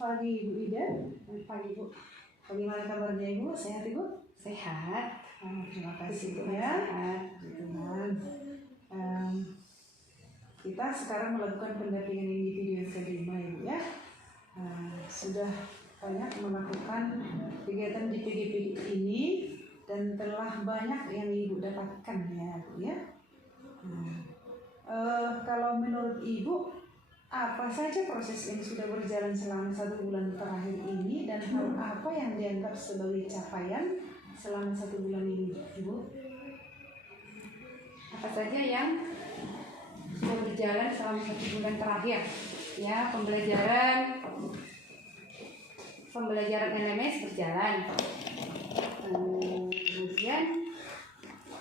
pagi Ibu Ida. Selamat pagi Ibu. Bagaimana kabarnya Ibu? Sehat Ibu? Sehat. Terima kasih Bu ya. Teman. Kita sekarang melakukan pendampingan individu yang kelima Ibu ya. Sudah banyak melakukan kegiatan di PGPD ini dan telah banyak yang Ibu dapatkan ya Bu ya. Kalau menurut Ibu, apa saja proses yang sudah berjalan selama 1 bulan terakhir ini dan hal apa yang dianggap sebagai capaian selama 1 bulan ini, Ibu? Apa saja yang sudah berjalan selama 1 bulan terakhir? Ya, pembelajaran LMS berjalan. Kemudian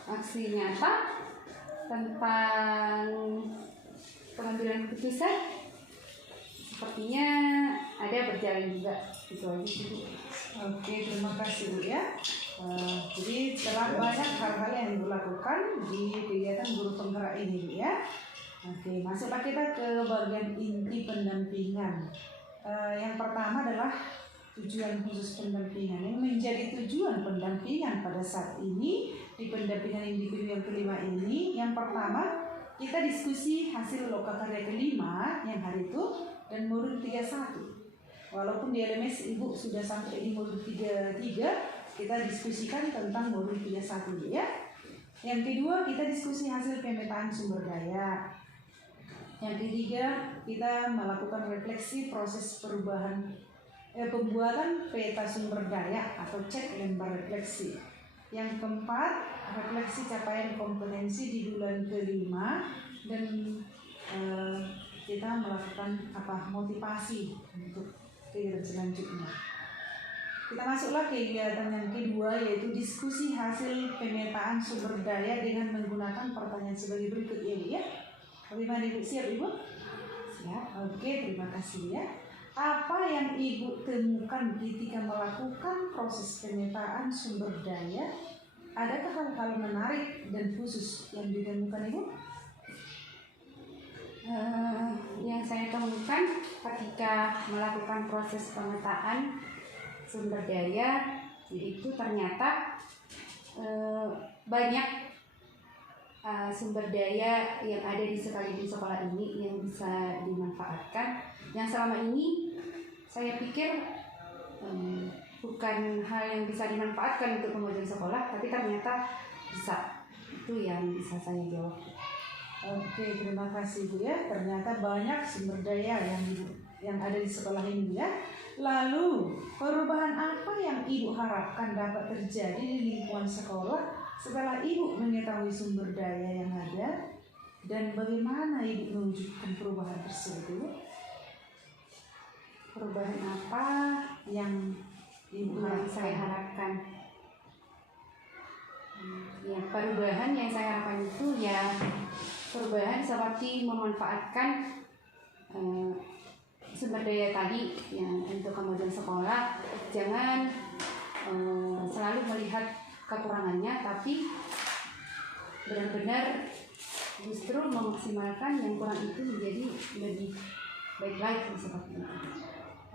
aksi nyata tentang pengambilan keputusan sepertinya ada berjalan juga. Itu aja sih. Oke, terima kasih Bu ya. Jadi telah banyak hal-hal yang dilakukan di kegiatan guru penggerak ini Bu ya. Oke, masuklah kita ke bagian inti pendampingan. Yang pertama adalah tujuan khusus pendampingan. Yang menjadi tujuan pendampingan pada saat ini di pendampingan individu yang kelima ini, yang pertama kita diskusi hasil lokakarya kelima yang hari itu dan modul 31. Walaupun di LMS Ibu sudah sampai di modul 33, kita diskusikan tentang modul 31 ya. Yang kedua, kita diskusi hasil pemetaan sumber daya. Yang ketiga, kita melakukan refleksi proses pembuatan peta sumber daya atau cek lembar refleksi. Yang keempat, refleksi capaian kompetensi di bulan kelima dan kita melakukan motivasi untuk kegiatan selanjutnya. Kita masuklah ke kegiatan yang kedua, yaitu diskusi hasil pemetaan sumber daya dengan menggunakan pertanyaan sebagai berikut ya. Bagaimana Ibu? Siap Ibu? Siap. Oke, terima kasih ya. Apa yang Ibu temukan ketika melakukan proses pemetaan sumber daya? Adakah hal-hal menarik dan khusus yang ditemukan Ibu? Yang saya temukan ketika melakukan proses pemetaan sumber daya, yaitu ternyata banyak sumber daya yang ada di sekeliling sekolah ini yang bisa dimanfaatkan. Yang selama ini saya pikir bukan hal yang bisa dimanfaatkan untuk kemajuan sekolah, tapi ternyata bisa. Itu yang bisa saya jawab. Oke, terima kasih Bu ya. Ternyata banyak sumber daya yang ada di sekolah ini ya. Lalu, perubahan apa yang Ibu harapkan dapat terjadi di lingkungan sekolah setelah Ibu mengetahui sumber daya yang ada, dan bagaimana Ibu mewujudkan perubahan tersebut? Perubahan apa yang Ibu saya harapkan? Ya, perubahan yang saya harapkan itu ya perubahan seperti memanfaatkan sumber daya tadi yang untuk kemajuan sekolah. Jangan selalu melihat kekurangannya, tapi benar-benar justru memaksimalkan yang kurang itu menjadi lebih baik lagi seperti itu.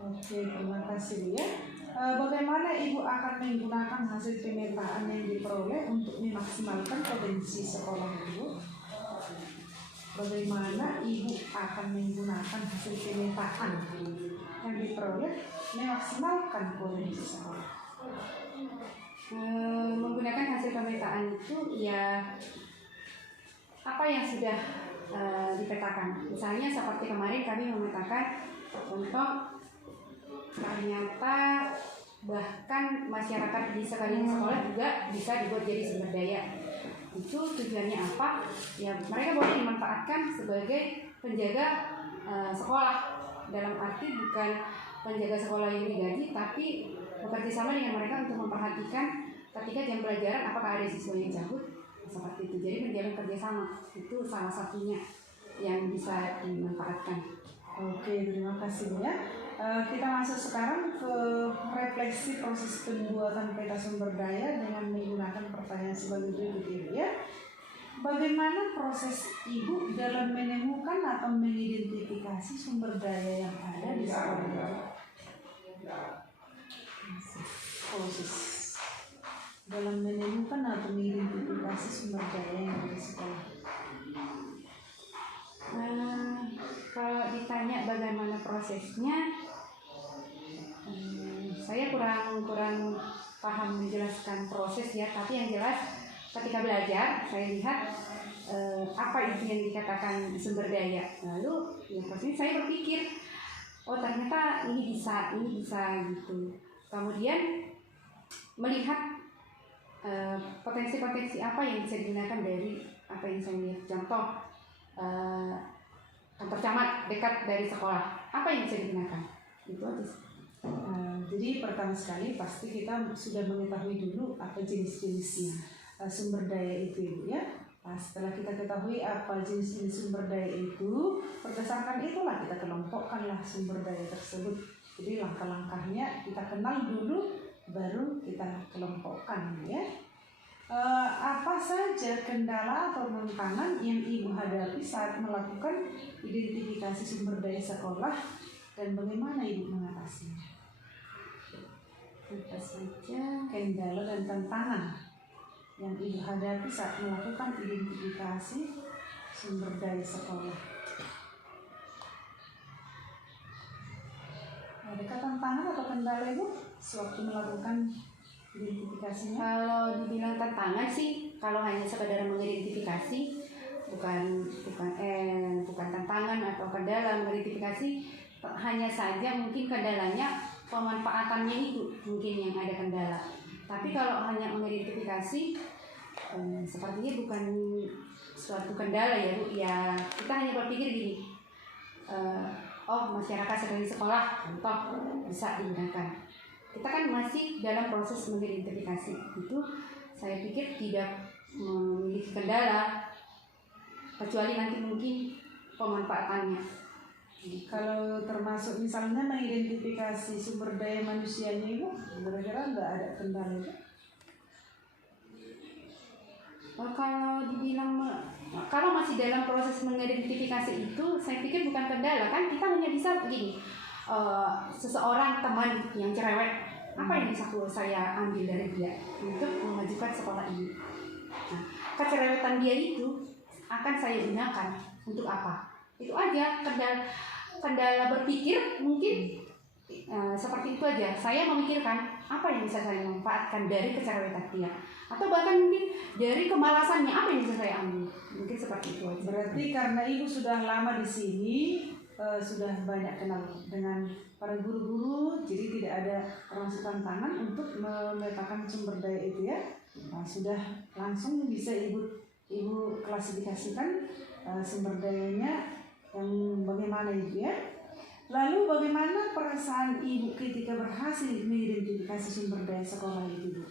Oke, terima kasih ya. Bagaimana Ibu akan menggunakan hasil pemetaan yang diperoleh untuk memaksimalkan potensi sekolah Ibu? Bagaimana Ibu akan menggunakan hasil pemetaan yang diperoleh memaksimalkan potensi sekolah? Menggunakan hasil pemetaan itu ya apa yang sudah dipetakan. Misalnya seperti kemarin kami memetakan untuk ternyata bahkan masyarakat di sekeliling sekolah juga bisa dibuat jadi sumber daya. Itu tujuannya apa? Ya mereka boleh dimanfaatkan sebagai penjaga sekolah, dalam arti bukan penjaga sekolah yang digaji, tapi bekerja sama dengan mereka untuk memperhatikan ketika jam pelajaran apakah ada siswa yang cabut, seperti itu. Jadi menjalin kerjasama itu salah satunya yang bisa dimanfaatkan. Oke, terima kasih ya. Kita masuk sekarang ke refleksi proses pembuatan peta sumber daya dengan menggunakan pertanyaan sebagai berikut ya. Bagaimana proses Ibu dalam menemukan atau mengidentifikasi sumber daya yang ada di sekolah Ibu? dalam menemukan atau mengidentifikasi sumber daya yang ada di sekolah? Kalau ditanya bagaimana prosesnya, saya kurang paham menjelaskan proses ya. Tapi yang jelas ketika belajar saya lihat apa itu yang dikatakan sumber daya. Lalu ya prosesnya saya berpikir, oh ternyata ini bisa gitu. Kemudian melihat potensi-potensi apa yang bisa digunakan dari apa yang saya lihat. Contoh, kantor camat dekat dari sekolah, apa yang bisa digunakan? Itu aja sih. Jadi pertama sekali pasti kita sudah mengetahui dulu apa jenis-jenisnya sumber daya itu, Ibu ya. Setelah kita ketahui apa jenis sumber daya itu, berdasarkan itulah kita kelompokkanlah sumber daya tersebut. Jadi langkah-langkahnya kita kenal dulu, baru kita kelompokkan ya. Apa saja kendala atau tantangan yang Ibu hadapi saat melakukan identifikasi sumber daya sekolah dan bagaimana Ibu mengatasinya? Apa saja kendala dan tantangan yang Ibu hadapi saat melakukan identifikasi sumber daya sekolah? Adakah tantangan atau kendala Ibu sewaktu melakukan identifikasinya? Kalau dibilang tantangan sih, kalau hanya sekedar mengidentifikasi, bukan tantangan atau kendala mengidentifikasi, hanya saja mungkin kendalanya pemanfaatannya itu mungkin yang ada kendala. Tapi kalau hanya mengidentifikasi, sepertinya bukan suatu kendala ya Bu. Ya kita hanya berpikir gini, oh masyarakat sekeliling sekolah contoh bisa digunakan. Kita kan masih dalam proses mengidentifikasi itu, saya pikir tidak memiliki kendala kecuali nanti mungkin pemanfaatannya. Kalau termasuk misalnya mengidentifikasi sumber daya manusianya Ibu, kira-kira nggak ada kendala itu? Kalau dibilang kalau masih dalam proses mengidentifikasi itu, saya pikir bukan kendala. Kan kita hanya bisa begini, seseorang teman yang cerewet, apa yang bisa saya ambil dari dia untuk memajukan sekolah ini? Nah, kecerewetan dia itu akan saya gunakan untuk apa? Itu aja. Kendala berpikir mungkin seperti itu aja. Saya memikirkan apa yang bisa saya manfaatkan dari kecerewetan dia, atau bahkan mungkin dari kemalasannya apa yang bisa saya ambil. Mungkin seperti itu aja. Berarti karena Ibu sudah lama di sini, sudah banyak kenal dengan para guru-guru, jadi tidak ada termasuk tantangan untuk memetakan sumber daya itu ya. Sudah langsung bisa Ibu klasifikasikan sumber dayanya yang bagaimana itu ya. Lalu bagaimana perasaan Ibu ketika berhasil mengidentifikasi sumber daya sekolah itu, Bu?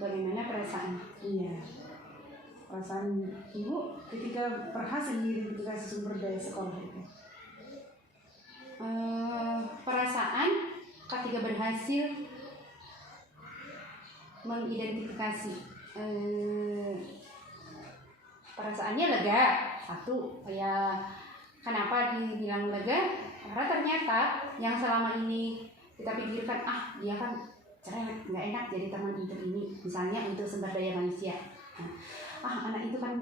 Bagaimana perasaan? Iya, perasaan Ibu ketika berhasil mengidentifikasi sumber daya sekolah itu. Perasaan ketika berhasil mengidentifikasi, perasaannya lega. Satu, ya kenapa dibilang lega? Karena ternyata yang selama ini kita pikirkan, dia kan cerewet, nggak enak jadi teman untuk ini, misalnya untuk sumber daya manusia. Anak itu kan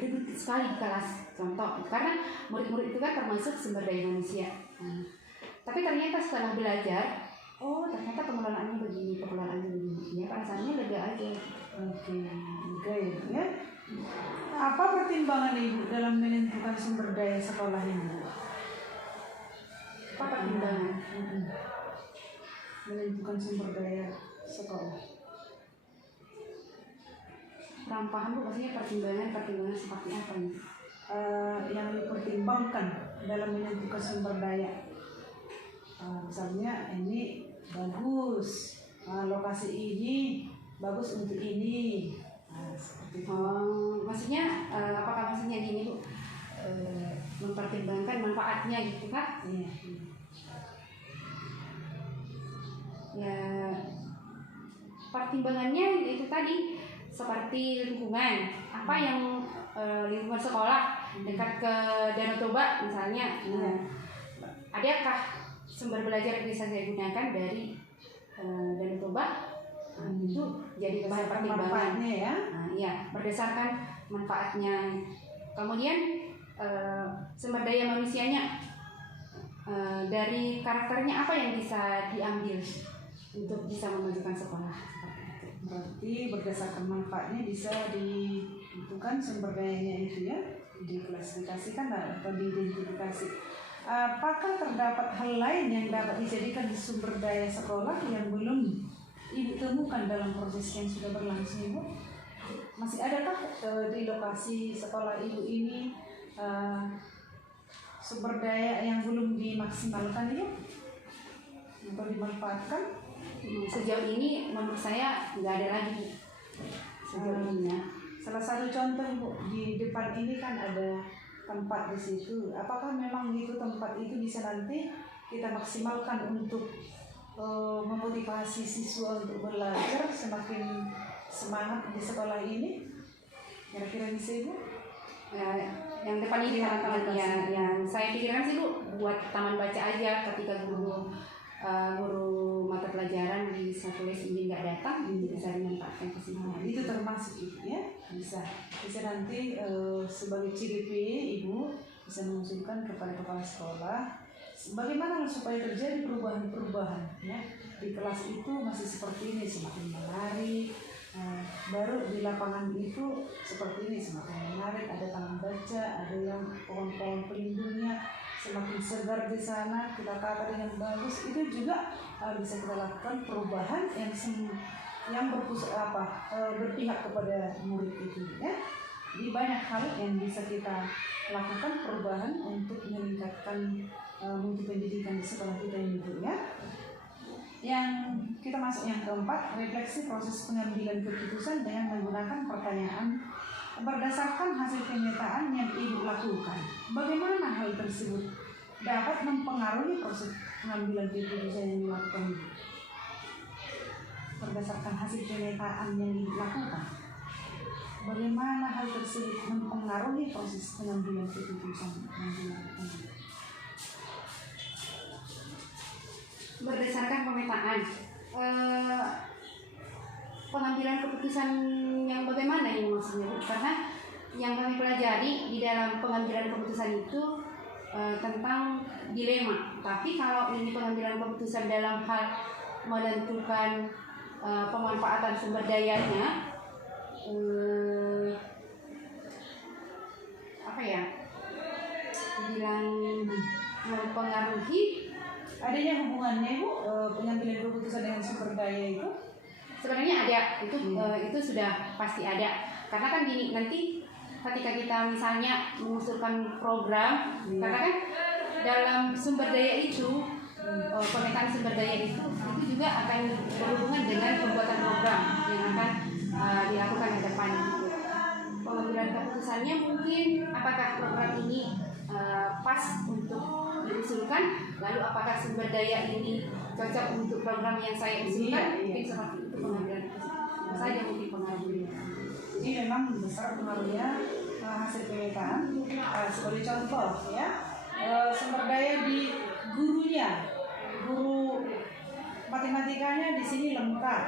ribut sekali di kelas, contoh, karena murid-murid itu kan termasuk sumber daya manusia. Tapi ternyata setelah belajar, ternyata pengelolaannya begini, ya perasaannya lega aja. Oke, lega ya. Apa pertimbangan Ibu dalam menentukan sumber daya sekolah ini? Apa pertimbangan? Menentukan sumber daya sekolah. Kurang paham Bu, maksudnya pertimbangan seperti apa nih? Yang dipertimbangkan dalam menentukan sumber daya. Misalnya ini bagus, lokasi ini bagus untuk ini. Seperti itu. Maksudnya apakah maksudnya gini Bu? Mempertimbangkan manfaatnya gitu kan? Iya. Ya, pertimbangannya itu tadi seperti lingkungan, apa yang lingkungan sekolah dekat ke Danau Toba misalnya, adakah sumber belajar yang bisa saya gunakan dari Danau Toba itu jadi bahan pertimbangan. Manfaatnya ya. Nah, iya, berdasarkan manfaatnya. Kemudian sumber daya manusianya, dari karakternya apa yang bisa diambil untuk bisa memajukan sekolah. Berarti berdasarkan manfaatnya bisa ditentukan sumber dayanya itu ya, diklasifikasikan atau diidentifikasi. Apakah terdapat hal lain yang dapat dijadikan sumber daya sekolah yang belum Ibu temukan dalam proses yang sudah berlangsung, Ibu? Masih adakah di lokasi sekolah Ibu ini sumber daya yang belum dimaksimalkan Ibu atau dimanfaatkan? Sejauh ini menurut saya nggak ada lagi sejauh ini ya. Salah satu contoh Ibu, di depan ini kan ada tempat di situ. Apakah memang itu tempat itu bisa nanti kita maksimalkan untuk memotivasi siswa untuk belajar semakin semangat di sekolah ini? Kira-kira bisa Ibu? Yang depan ini teman-teman ya, yang saya pikirkan sih Bu, buat taman baca aja ketika guru mata pelajaran di satu les ini nggak datang, bisa dimanfaatkan ke sini. Itu termasuk ya, bisa nanti sebagai CDP Ibu bisa mengusulkan kepada kepala sekolah bagaimana supaya terjadi perubahan-perubahan ya, di kelas itu masih seperti ini semakin menarik, baru di lapangan itu seperti ini semakin menarik, ada taman baca, ada yang pohon-pohon pelindungnya semakin segar di sana, kita tata dengan bagus, itu juga bisa kita lakukan perubahan yang berpihak kepada murid itu ya. Di banyak hal yang bisa kita lakukan perubahan untuk meningkatkan mutu pendidikan di sekolah kita ini Bu ya. Yang kita masuk yang keempat, refleksi proses pengambilan keputusan dengan menggunakan pertanyaan berdasarkan hasil pemetaan yang Ibu lakukan. Bagaimana hal tersebut dapat mempengaruhi proses pengambilan keputusan yang dilakukan Ibu? Berdasarkan hasil pemetaan yang Ibu lakukan, bagaimana hal tersebut mempengaruhi proses pengambilan keputusan yang dilakukan? Berdasarkan pemetaan, pengambilan keputusan yang bagaimana ini maksudnya Bu? Karena yang kami pelajari di dalam pengambilan keputusan itu tentang dilema. Tapi kalau ini pengambilan keputusan dalam hal menentukan pemanfaatan sumber dayanya, bilang mempengaruhi. Adanya hubungannya Ibu pengambilan keputusan dengan sumber daya itu? Sebenarnya ada, itu sudah pasti ada. Karena kan gini, nanti ketika kita misalnya mengusulkan program, karena kan dalam sumber daya itu, pemetaan sumber daya itu juga akan berhubungan dengan pembuatan program yang akan dilakukan ke depan. Pengambilan keputusannya mungkin apakah program ini pas untuk diusulkan, lalu apakah sumber daya ini cocok untuk program yang saya usulkan, mungkin seperti itu pengambilan keputusan saja mungkin pengaruhnya. Jadi memang besar pengaruhnya hasil pemetaan. Sebagai contoh ya, sumber daya di gurunya, guru matematikanya di sini lengkap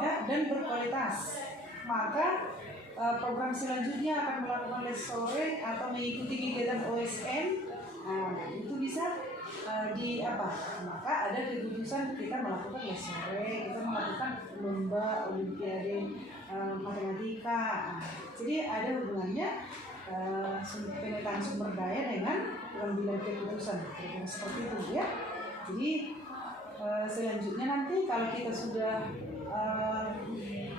ya dan berkualitas, maka program selanjutnya akan melakukan les sore atau mengikuti kegiatan OSN. Itu bisa maka ada keputusan kita melakukan les sore, kita melakukan lomba olimpiade matematika. Jadi ada hubungannya pemetaan sumber daya dengan pengambilan keputusan, seperti itu ya. Jadi selanjutnya nanti kalau kita sudah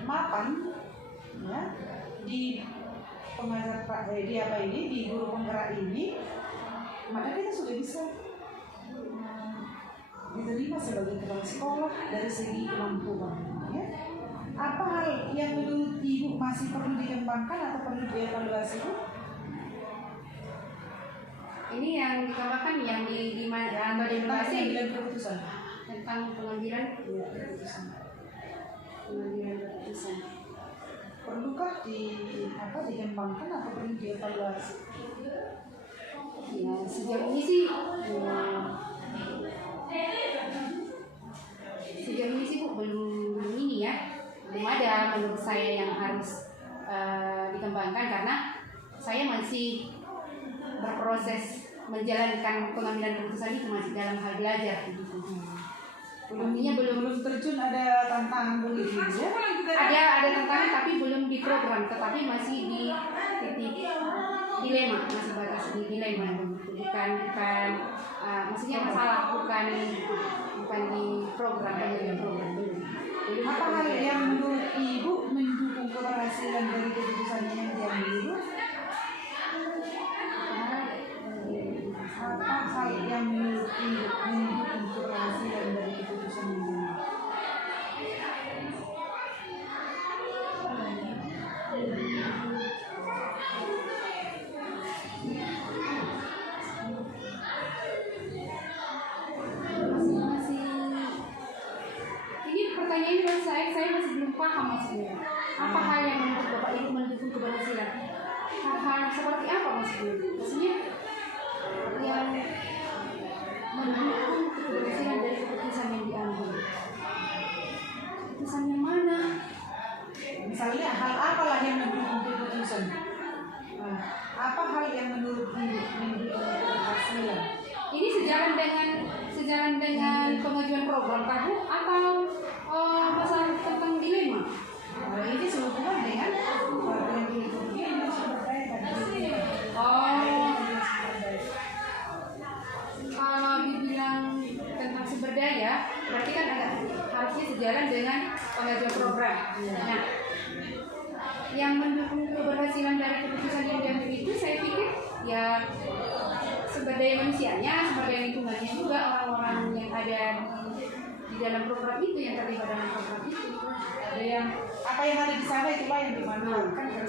mapan ya di di guru penggerak ini, maka kita sudah bisa diterima sebagai kepala sekolah dari segi kemampuan ya. Apa hal yang menurut Ibu masih perlu dikembangkan atau perlu dievaluasi Bu? Ini yang dikembangkan yang di mana atau dievaluasi pengambilan keputusan tentang pengambilan keputusan. Pengambilan keputusan. Perlukah dikembangkan atau perlu dievaluasi? Ya, sejauh ini sih Sejauh ini sih Bu belum ini ya, belum ada menurut saya yang harus dikembangkan karena saya masih berproses menjalankan pengambilan keputusan itu masih dalam hal belajar gitu. Belum terjun ada tantangan begitu ya? Ada tantangan tapi belum diprogram, tetapi masih di titik dilema, masih batas di dilema, bukan maksudnya masalah bukan di program belum. Apa hal yang menurut Ibu mendukung keberhasilan dari keputusan yang diambil Ibu? Apa hal yang menurut Ibu mendukung keberhasilan dari keputusan yang diambil? Ini pertanyaan saya masih belum paham maksudnya. Apa hal yang menurut Bapak Ibu mendukung keberhasilan? Hal-hal seperti apa maksudnya? Maksudnya yang mendukung keberhasilan dari keputusan yang diambil. Keputusan yang mana? Misalnya hal apalah yang mendukung keputusan? Apa hal yang menurut Ibu mendukung keberhasilan? Ini sejalan dengan pengajuan program kamu atau masalah tentang dilema? Ini sehubungan dengan yang ini sumber daya dan kalau dibilang tentang sumber daya, berarti kan harusnya sejalan dengan pengajuan program. Nah, yang mendukung keberhasilan dari keputusan yang diambil itu, saya pikir ya sumber daya manusianya, sumber daya lingkungannya juga, orang-orang yang ada di dalam program itu, yang terlibat dalam program itu. Ada yang apa yang ada di sana itulah yang dimanfaatkan ya.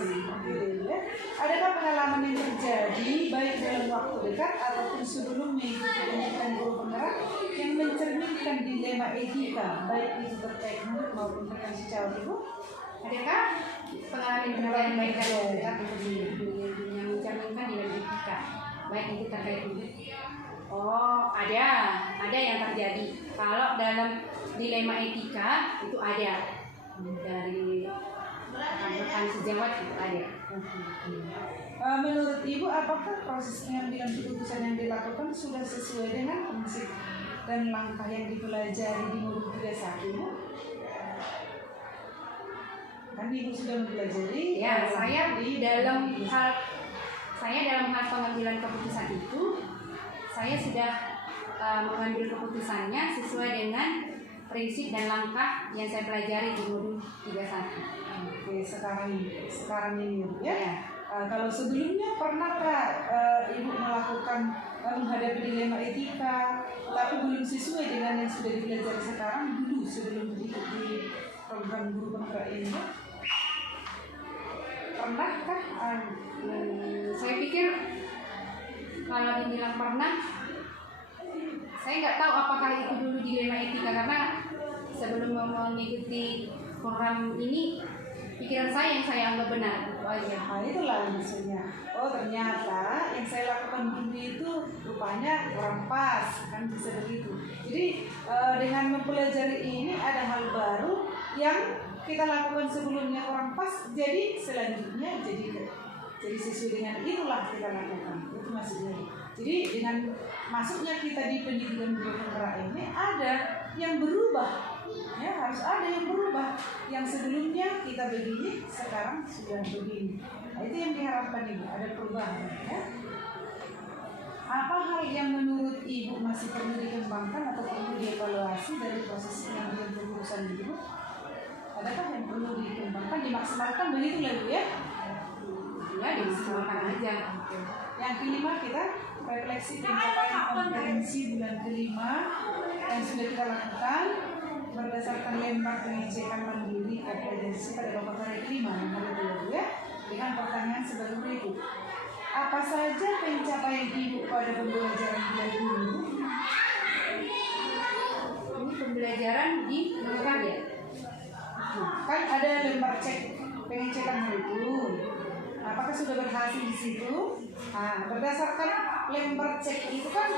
Adakah pengalaman yang terjadi baik dalam waktu dekat ataupun sebelum mengikuti pendidikan guru penggerak yang mencerminkan dilema etika baik itu terkait murid maupun terkait sejauh Ibu? Adakah pengalaman baik dalam dekat yang mencerminkan dilema etika baik itu terkait murid? Oh, ada yang terjadi. Kalau dalam dilema etika itu ada dari rekan sejawat itu ada. Menurut Ibu, apakah proses pengambilan keputusan yang dilakukan sudah sesuai dengan prinsip dan langkah yang dipelajari di modul 31 Ibu? Kan Ibu sudah mempelajari. Ya, saya dalam hal pengambilan keputusan itu saya sudah mengambil keputusannya sesuai dengan prinsip dan langkah yang saya pelajari di modul 31. Oke, sekarang ini ya. Kalau sebelumnya pernahkah Ibu melakukan menghadapi dilema etika tapi belum sesuai dengan yang sudah dipelajari sekarang dulu sebelum ikut di program guru penggerak ini? Pernahkah? Saya pikir kalau dibilang pernah, saya nggak tahu apakah itu dulu dilema etika karena sebelum mengikuti program ini pikiran saya yang saya anggap benar. Nah, itulah maksudnya. Oh, ternyata yang saya lakukan dulu itu rupanya kurang pas, kan bisa begitu. Jadi dengan mempelajari ini ada hal baru yang kita lakukan sebelumnya kurang pas, jadi selanjutnya jadi sesuai dengan itulah kita lakukan. Itu maksudnya. Jadi dengan masuknya kita di pendidikan guru penggerak ini ada yang berubah. Ya, harus ada yang berubah. Yang sebelumnya kita begini, sekarang sudah begini. Nah, itu yang diharapkan Ibu, ada perubahan. Ya. Apa hal yang menurut Ibu masih perlu dikembangkan atau perlu dievaluasi dari proses pengambilan keputusan Ibu? Adakah yang perlu dikembangkan, dimaksimalkan begitu lah Bu ya? Ya, dimaksimalkan aja. Yang kelima kita refleksi pencapaian konferensi bulan kelima yang sudah kita lakukan berdasarkan lembar pengecekan mandiri kompetensi pada kelompok hari kelima yang hari itu ya, dengan pertanyaan sebagai berikut. Apa saja pencapaian Ibu pada pembelajaran bulan ini? Ini pembelajaran di lembar ya. Kan ada lembar cek pengecekan hari itu. Apakah sudah berhasil di situ? Nah, berdasarkan lempar cek itu kan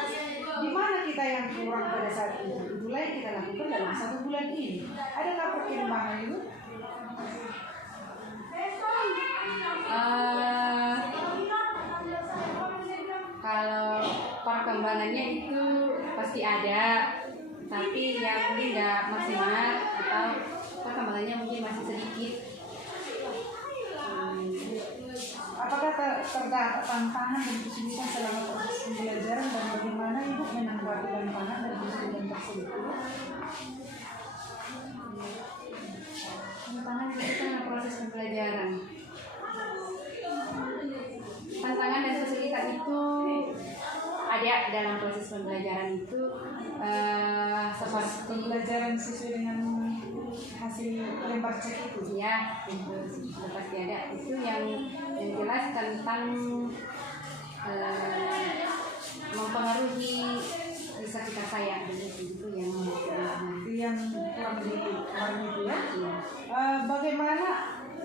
di mana kita yang kurang pada saat itu. Itulah yang kita lakukan dalam 1 bulan ini. Adakah perkembangan itu? Kalau perkembangannya itu pasti ada, tapi yang mungkin nggak maksimal atau perkembangannya mungkin masih sedikit. Apakah terdapat tantangan dan kesulitan selama proses pembelajaran dan bagaimana Ibu menanggapi tantangan dan kesulitan tersebut? Tantangan kesulitan proses pembelajaran. Tantangan dan kesulitan itu ada dalam proses pembelajaran itu seperti Pembelajaran sesuai dengan hasil lempar cek itu. ya, itu pasti ada. Itu yang jelas tentang mempengaruhi bisa kita sayang itu yang kurang itu ya. Iya. Bagaimana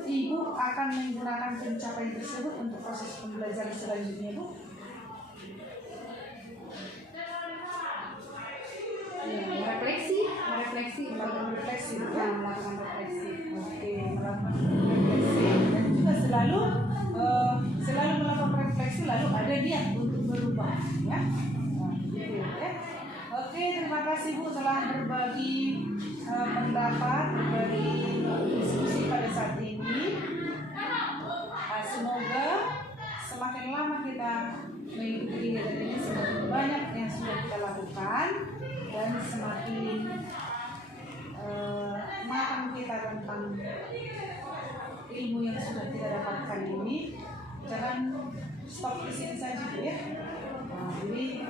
Ibu akan menggunakan pencapaian tersebut untuk proses pembelajaran selanjutnya, Bu? Refleksi, Melakukan refleksi, ya? melakukan refleksi. Oke, melakukan refleksi dan juga selalu melakukan refleksi, lalu ada niat untuk berubah, ya. Nah, gitu ya. Oke, terima kasih Bu telah berbagi pendapat, berbagi diskusi pada saat ini. Semoga semakin lama kita mengikuti kegiatan ini, semakin banyak yang sudah kita lakukan dan semakin matang kita tentang ilmu yang sudah kita dapatkan ini. Jangan stop di sini saja, Bu, ya. Jadi